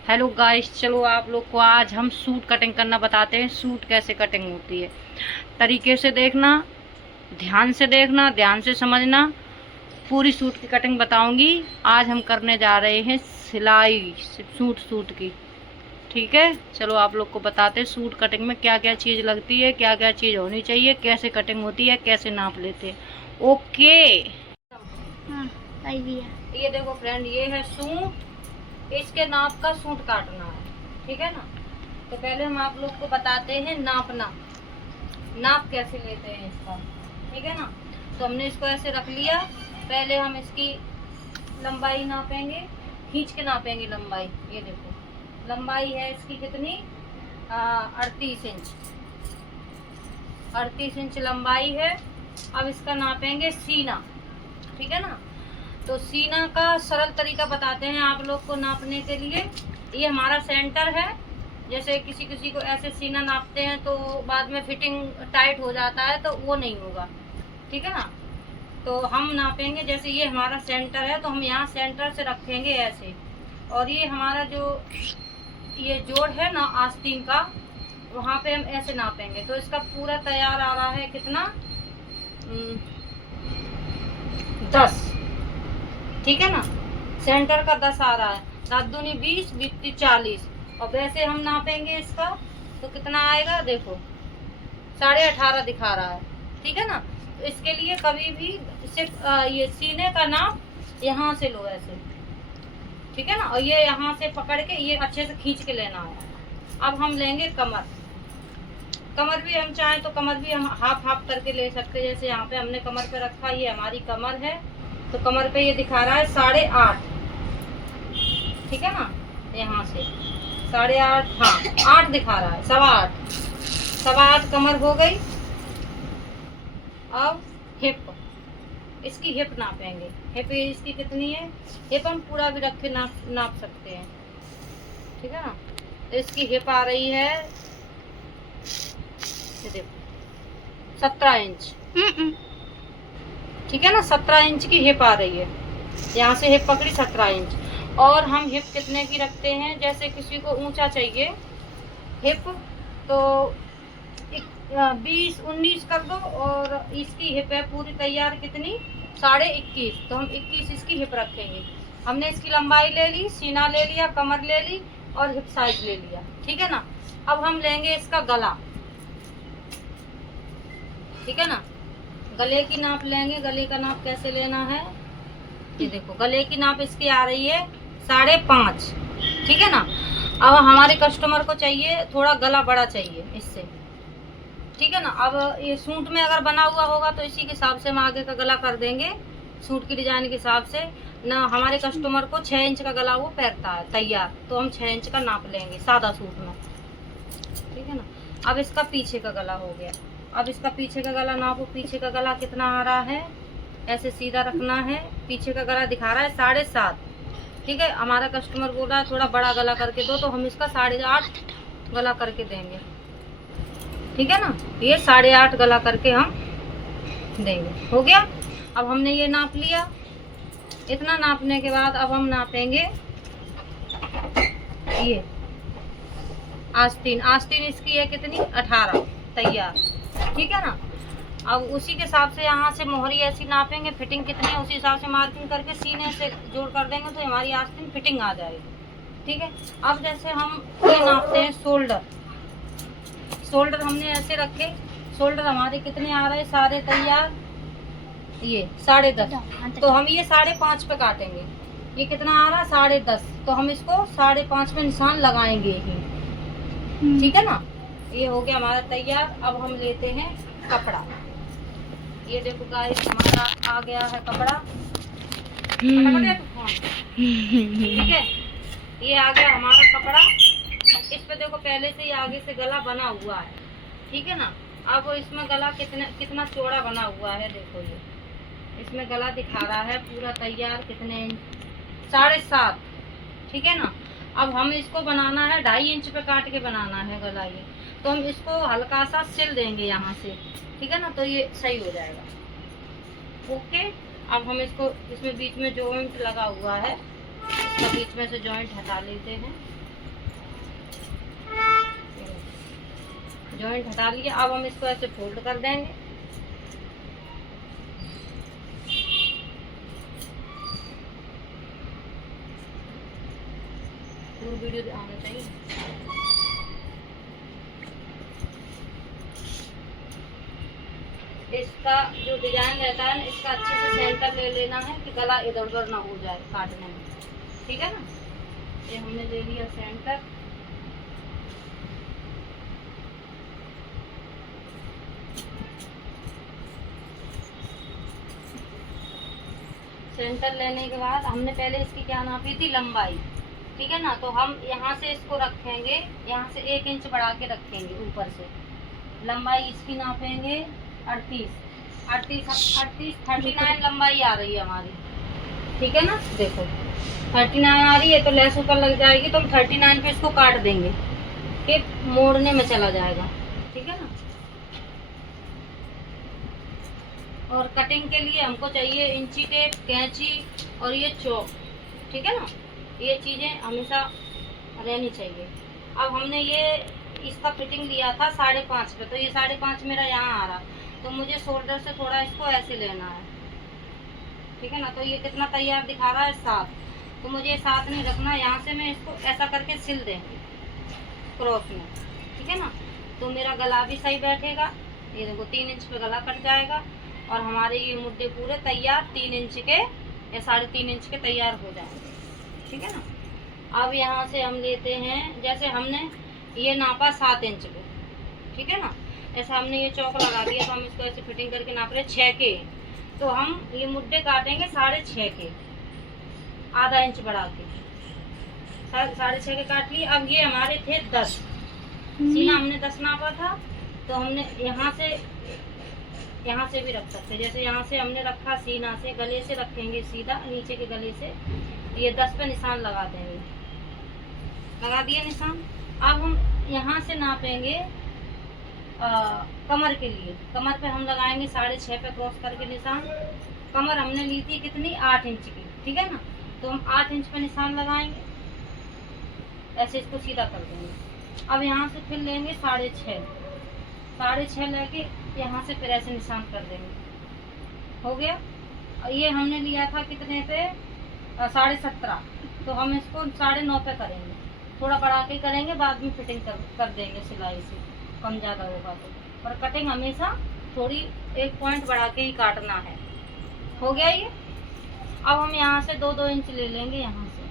Hello guys, चलो आप लोग को आज हम सूट कटिंग करना बताते हैं। सूट कैसे कटिंग होती है, तरीके से देखना, ध्यान से समझना। पूरी सूट की कटिंग बताऊंगी। आज हम करने जा रहे हैं सिलाई सूट की। ठीक है, चलो आप लोग को बताते हैं सूट कटिंग में क्या क्या चीज़ लगती है, क्या क्या चीज़ होनी चाहिए, कैसे कटिंग होती है, कैसे नाप लेते हैं। ओके। हाँ, ये देखो फ्रेंड, ये है सूट। इसके नाप का सूट काटना है, ठीक है ना। तो पहले हम आप लोग को बताते हैं नापना, नाप कैसे लेते हैं इसका, ठीक है ना। तो हमने इसको ऐसे रख लिया। पहले हम इसकी लंबाई नापेंगे, खींच के नापेंगे लंबाई। ये देखो लंबाई है इसकी कितनी, 38 इंच। 38 इंच लंबाई है। अब इसका नापेंगे सीना, ठीक है ना। तो सीना का सरल तरीका बताते हैं आप लोग को नापने के लिए। ये हमारा सेंटर है। जैसे किसी किसी को ऐसे सीना नापते हैं तो बाद में फिटिंग टाइट हो जाता है, तो वो नहीं होगा, ठीक है ना। तो हम नापेंगे, जैसे ये हमारा सेंटर है तो हम यहाँ सेंटर से रखेंगे ऐसे। और ये हमारा जो ये जोड़ है ना आस्तीन का, वहाँ पे हम ऐसे नापेंगे। तो इसका पूरा तैयार आ रहा है कितना, 10, ठीक है ना। सेंटर का 10 आ रहा है, 7 दूनी 20, 20 40। और वैसे हम नापेंगे इसका तो कितना आएगा, देखो 18.5 दिखा रहा है, ठीक है ना। तो इसके लिए कभी भी सिर्फ ये सीने का नाप यहाँ से लो ऐसे, ठीक है ना। और ये यहाँ से पकड़ के ये अच्छे से खींच के लेना है। अब हम लेंगे कमर। कमर भी हम चाहें तो कमर भी हम हाफ हाफ करके ले सकते हैं। जैसे यहाँ पे हमने कमर पे रखा, ये हमारी कमर है। तो कमर पे ये दिखा रहा है 8.5, ठीक है ना। यहाँ से 8.5, हाँ 8 दिखा रहा है, 8.25, 8.25 कमर हो गई। अब हिप, इसकी हिप नापेंगे। हिप इसकी कितनी है, हिप हम पूरा भी रख के नाप सकते हैं, ठीक है ना। तो इसकी हिप आ रही है, ये देखो 17 इंच, ठीक है ना। 17 इंच की हिप आ रही है। यहाँ से हिप पकड़ी 17 इंच। और हम हिप कितने की रखते हैं, जैसे किसी को ऊंचा चाहिए हिप तो 20 19 कर दो। और इसकी हिप है पूरी तैयार कितनी, 21.5। तो हम 21 इसकी हिप रखेंगे। हमने इसकी लंबाई ले ली, सीना ले लिया, कमर ले ली और हिप साइज ले लिया, ठीक है ना। अब हम लेंगे इसका गला, ठीक है ना। गले की नाप लेंगे। गले का नाप कैसे लेना है, ये देखो गले की नाप इसकी आ रही है 5.5, ठीक है ना। अब हमारे कस्टमर को चाहिए थोड़ा गला बड़ा चाहिए इससे, ठीक है ना। अब ये सूट में अगर बना हुआ होगा तो इसी के हिसाब से हम आगे का गला कर देंगे, सूट की डिजाइन के हिसाब से ना। हमारे कस्टमर को 6 इंच का गला वो पहनता है तैयार, तो हम 6 इंच का नाप लेंगे सादा सूट में, ठीक है ना। अब इसका पीछे का गला हो गया। अब इसका पीछे का गला नापो। पीछे का गला कितना आ रहा है, ऐसे सीधा रखना है। पीछे का गला दिखा रहा है 7.5, ठीक है। हमारा कस्टमर बोल रहा है थोड़ा बड़ा गला करके दो, तो हम इसका 8.5 गला करके देंगे, ठीक है ना। ये 8.5 गला करके हम देंगे। हो गया। अब हमने ये नाप लिया। इतना नापने के बाद अब हम नापेंगे ये आस्तीन। आस्तीन इसकी है कितनी, 18 तैयार, ठीक है ना। अब उसी के हिसाब से यहाँ से मोहरी ऐसी नापेंगे, फिटिंग कितनी है उसी हिसाब से मार्किंग करके सीने से जोड़ कर देंगे, तो हमारी आस्तीन फिटिंग आ जाएगी, ठीक है। अब जैसे हम ये नापते हैं शोल्डर। शोल्डर हमने ऐसे रखे। शोल्डर हमारे कितने आ रहे हैं सारे तैयार, ये 10.5। तो हम ये 5.5 पे काटेंगे। ये कितना आ रहा है, 10.5। तो हम इसको 5.5 में निशान लगाएंगे ही, ठीक है ना। ये हो गया हमारा तैयार। अब हम लेते हैं कपड़ा। ये देखो गाइस, हमारा आ गया है कपड़ा, ठीक है। ये आ गया हमारा कपड़ा। इस पे देखो पहले से ही आगे से गला बना हुआ है, ठीक है ना। अब इसमें गला कितना चौड़ा बना हुआ है, देखो ये इसमें गला दिखा रहा है पूरा तैयार कितने इंच, 7.5, ठीक है ना। अब हम इसको बनाना है 2.5 इंच पे काट के बनाना है गला ये। तो हम इसको हल्का सा सिल देंगे यहाँ से, ठीक है ना। तो ये सही हो जाएगा, ओके। अब हम इसको, इसमें बीच में जॉइंट लगा हुआ है, इसका बीच में से जॉइंट हटा लेते हैं। जॉइंट हटा लिया। अब हम इसको ऐसे फोल्ड कर देंगे। पूरी वीडियो आना चाहिए। इसका जो डिजाइन रहता है ना, इसका अच्छे से सेंटर ले लेना है कि गला इधर उधर ना हो जाए काटने में, ठीक है ना। ये हमने ले लिया सेंटर। सेंटर लेने के बाद हमने पहले इसकी क्या नापी थी, लंबाई, ठीक है ना। तो हम यहाँ से इसको रखेंगे, यहाँ से 1 इंच बढ़ा के रखेंगे ऊपर से। लंबाई इसकी नापेंगे 39 लंबाई आ रही है हमारी, ठीक है ना। देखो 39 आ रही है, तो लेस ऊपर लग जाएगी, तो हम 39 पे इसको काट देंगे कि मोड़ने में चला जाएगा, ठीक है ना। और कटिंग के लिए हमको चाहिए इंची टेप, कैंची और ये चौक, ठीक है ना। ये चीज़ें हमेशा रहनी चाहिए। अब हमने ये इसका फिटिंग लिया था 5.5 पे, तो ये 5.5 मेरा यहाँ आ रहा, तो मुझे शोल्डर से थोड़ा इसको ऐसे लेना है, ठीक है ना। तो ये कितना तैयार दिखा रहा है 7, तो मुझे 7 नहीं रखना, यहाँ से मैं इसको ऐसा करके सिल देंगे क्रॉस में, ठीक है ना। तो मेरा गला भी सही बैठेगा। ये देखो 3 इंच पे गला कट जाएगा और हमारे ये मुद्दे पूरे तैयार 3 इंच के या 3.5 इंच के तैयार हो जाएंगे, ठीक है ना। अब यहाँ से हम लेते हैं, जैसे हमने ये नापा 7 इंच पे, ठीक है ना। ऐसा हमने ये चौक लगा दिया, तो हम इसको ऐसे फिटिंग करके नाप रहे 6 के, तो हम ये मुद्दे काटेंगे 6.5 के, आधा इंच बढ़ा के 6.5 के काट लिए। अब ये हमारे थे 10, सीना हमने 10 नापा था, तो हमने यहाँ से भी रख सकते, जैसे यहाँ से हमने रखा सीना से, गले से रखेंगे सीधा, नीचे के गले से ये 10 पे निशान लगा देंगे, लगा दिया निशान। अब हम यहाँ से नापेंगे कमर के लिए, कमर पे हम लगाएंगे 6.5 पे क्रॉस करके निशान। कमर हमने ली थी कितनी, 8 इंच की, ठीक है ना। तो हम 8 इंच पे निशान लगाएंगे, ऐसे इसको सीधा कर देंगे। अब यहाँ से फिर लेंगे 6.5 लेके यहाँ से फिर ऐसे निशान कर देंगे, हो गया। ये हमने लिया था कितने पे, 17.5, तो हम इसको 9.5 पे करेंगे, थोड़ा बढ़ा के करेंगे, बाद में फिटिंग कर देंगे सिलाई से, कम ज़्यादा होगा तो। पर कटिंग हमेशा थोड़ी 1 पॉइंट बढ़ा के ही काटना है, हो गया ये। अब हम यहाँ से 2-2 इंच ले लेंगे, यहाँ से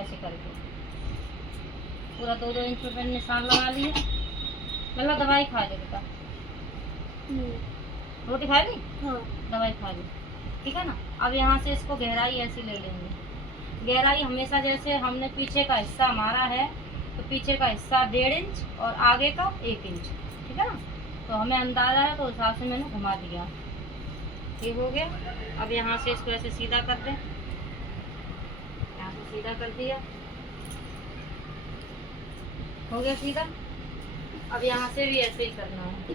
ऐसे करके पूरा 2-2 इंच पे निशान लगा लिया। मतलब दवाई खा ले बेटा, रोटी खा ली, दवाई खा ली, ठीक है ना। अब यहाँ से इसको गहराई ऐसी ले लेंगे। गहराई हमेशा जैसे हमने पीछे का हिस्सा हमारा है, तो पीछे का हिस्सा 1.5 इंच और आगे का 1 इंच, ठीक है ना। तो हमें अंदाजा है, तो उस हिसाब से मैंने घुमा दिया, ये हो गया। अब यहाँ से इसको ऐसे सीधा कर दें, यहाँ से सीधा कर दिया, हो गया सीधा। अब यहाँ से भी ऐसे ही करना है।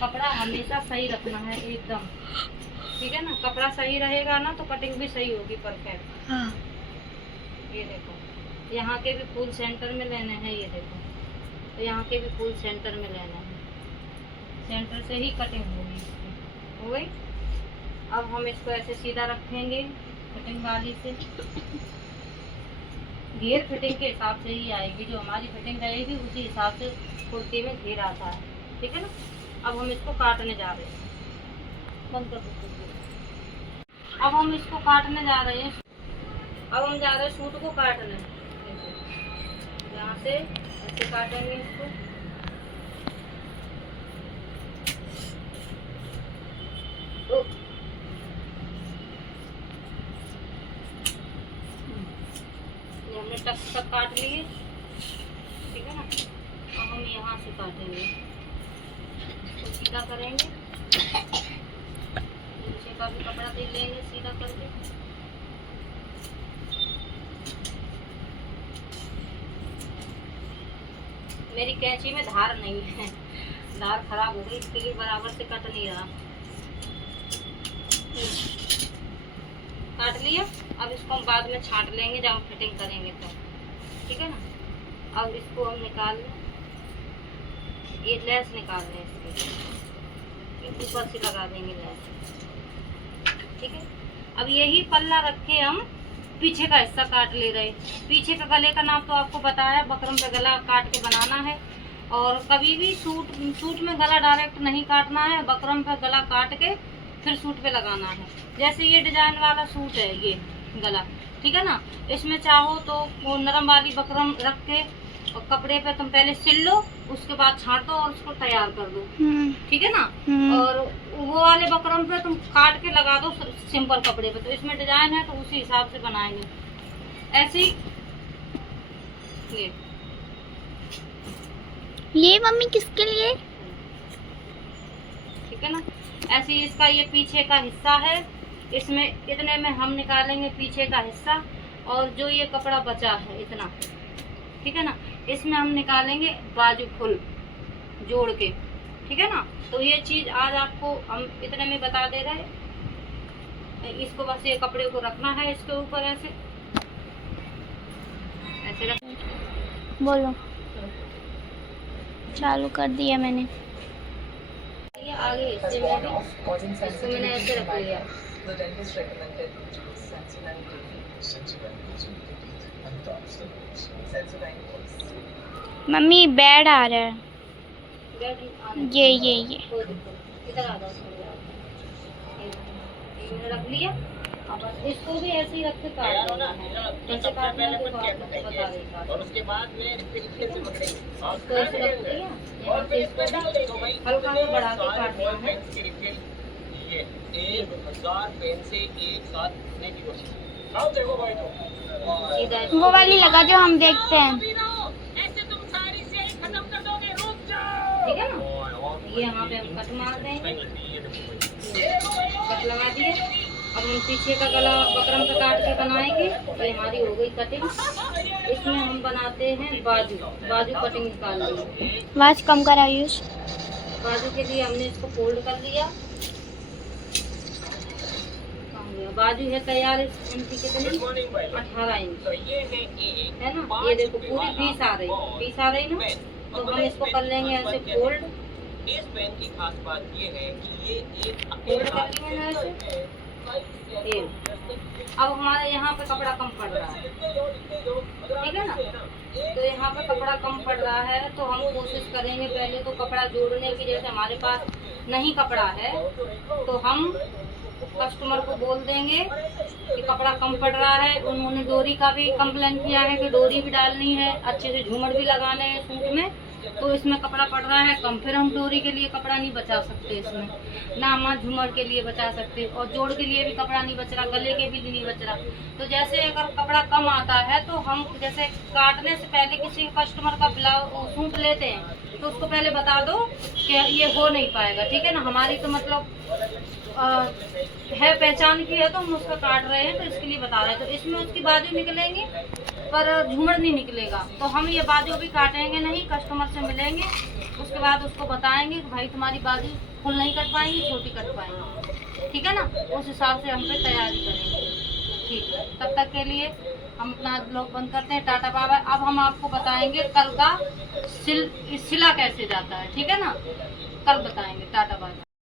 कपड़ा हमेशा सही रखना है एकदम, ठीक है ना। कपड़ा सही रहेगा ना, तो कटिंग भी सही होगी, परफेक्ट। हाँ। ये देखो, यहाँ के भी फुल सेंटर में लेने हैं, ये देखो, तो यहाँ के भी फुल सेंटर में लेना है, सेंटर से ही कटिंग होगी इसकी, हो गई। अब हम इसको ऐसे सीधा रखेंगे फिटिंग वाली से, घेर फिटिंग के हिसाब से ही आएगी, जो हमारी फिटिंग रहेगी उसी हिसाब से कुर्ती में घेर आता है, ठीक है ना। अब हम इसको काटने जा रहे हैं, बंद कर दो। अब हम इसको काटने जा रहे हैं, अब हम जा रहे हैं सूट को काटने। यहाँ से ऐसे काटेंगे इसको, तो ये हमने टक तक काट लिए, ठीक है ना। अब हम यहाँ से काटेंगे, तो सीधा करेंगे, नीचे का भी कपड़ा दे लेंगे सीधा करके। मेरी कैंची में धार नहीं है, धार खराब हो गई, इसके लिए बराबर से कट नहीं रहा। लिया। अब इसको हम बाद में छांट लेंगे जब हम फिटिंग करेंगे तो, ठीक है ना। अब इसको हम निकाल लें, ये लेस निकाल लें इसके, ऊपर से लगा देंगे लेस, ठीक है। अब यही पल्ला रखे हम पीछे का हिस्सा काट ले रहे। पीछे का गले का नाप तो आपको बताया, बकरम पे गला काट के बनाना है। और कभी भी सूट में गला डायरेक्ट नहीं काटना है, बकरम पे गला काट के फिर सूट पे लगाना है। जैसे ये डिजाइन वाला सूट है ये गला, ठीक है ना। इसमें चाहो तो वो नरम वाली बकरम रख के और कपड़े पे तुम पहले सिल लो, उसके बाद छांटो और उसको तैयार कर दो, ठीक है ना। और वो वाले बकरम पे तुम काट के लगा दो सिंपल कपड़े पे। तो इसमें डिजाइन है तो उसी हिसाब से बनाएंगे। ऐसे ही ये मम्मी किसके लिए? ठीक है ना। ऐसे ही इसका ये पीछे का हिस्सा है, इसमें इतने में हम निकालेंगे पीछे का हिस्सा। और जो ये कपड़ा बचा है इतना, ठीक है ना, इसमें हम निकालेंगे बाजू फुल जोड़ के, ठीक है ना। तो ये चीज आज आपको हम इतने में बता दे रहे हैं। इसको बस ये कपड़े को रखना है इसके ऊपर, ऐसे ऐसे रख। बोलो। चालू कर दिया मैंने। ये आगे हिस्से में भी इसको मैंने ऐसे रख लिया। मम्मी बेड आ रहा है। ये इधर आ जाओ, ये मैंने रख लिया। अब बस इसको भी ऐसे ही रख के काट देना है। जैसे काटना है तो आपको बता देगा। और उसके बाद में इसको ऐसे रख दिया, यहाँ से इसको भी हल्का सा बढ़ा के काटना है। ये 1000 पेन से एक साथ लिखने की कोशिश। हाँ देखो भाई, तो वो वाली लगा जो हम देखते हैं। ऐसे तुम सारी से खत्म कर दोगे, रुक जाओ। ठीक है ना। ये यहाँ पे हम कट मार देंगे, कट लगा दिए। अब हम पीछे का गला बकरम पे काट के बनाएंगे। तो हमारी हो गई कटिंग। इसमें हम बनाते हैं बाजू कटिंग निकाल ली। आवाज कम कर आयुष। बाजू के लिए हमने इसको फोल्ड कर लिया। बाजू है तैयार इंच कितनी, 18 इंच है ना। ये देखो पूरी 20 आ रही ना। तो हम इसको कर लेंगे ऐसे फोल्ड। इस पेन की खास बात ये है कि ये एक फोल्ड कर लिए ना ऐसे। ये अब हमारे यहाँ पे कपड़ा कम पड़ रहा है, ठीक है ना। तो यहाँ पे कपड़ा कम पड़ रहा है तो हम कोशिश करेंगे पहले तो कपड़ा जोड़ने की। जैसे हमारे पास नहीं कपड़ा है तो हम कस्टमर को बोल देंगे कि कपड़ा कम पड़ रहा है। उन्होंने डोरी का भी कंप्लेन किया है कि डोरी भी डालनी है, अच्छे से झूमर भी लगाने हैं सूट में। तो इसमें कपड़ा पड़ रहा है कम, फिर हम डोरी के लिए कपड़ा नहीं बचा सकते इसमें, ना हम झूमर के लिए बचा सकते और जोड़ के लिए भी कपड़ा नहीं बच रहा, गले के भी नहीं बच रहा। तो जैसे अगर कपड़ा कम आता है तो हम जैसे काटने से पहले किसी कस्टमर का ब्लाउज सूट लेते हैं तो उसको पहले बता दो कि ये हो नहीं पाएगा, ठीक है ना। हमारी तो मतलब है पहचान की है तो हम उसका काट रहे हैं, तो इसके लिए बता रहे हैं। तो इसमें उसकी बाजू निकलेंगी पर झूमर नहीं निकलेगा। तो हम ये बाजू भी काटेंगे नहीं, कस्टमर से मिलेंगे उसके बाद उसको बताएंगे कि भाई तुम्हारी बाजू फुल नहीं कट पाएंगी, छोटी कट पाएंगे, ठीक है ना। उस हिसाब से हम पे तैयारी करेंगे, ठीक है। तब तक के लिए हम अपना ब्लॉग बंद करते हैं। Tata bye bye. अब हम आपको बताएंगे कल का सिला कैसे जाता है, ठीक है ना। कल बताएंगे। Tata bye bye.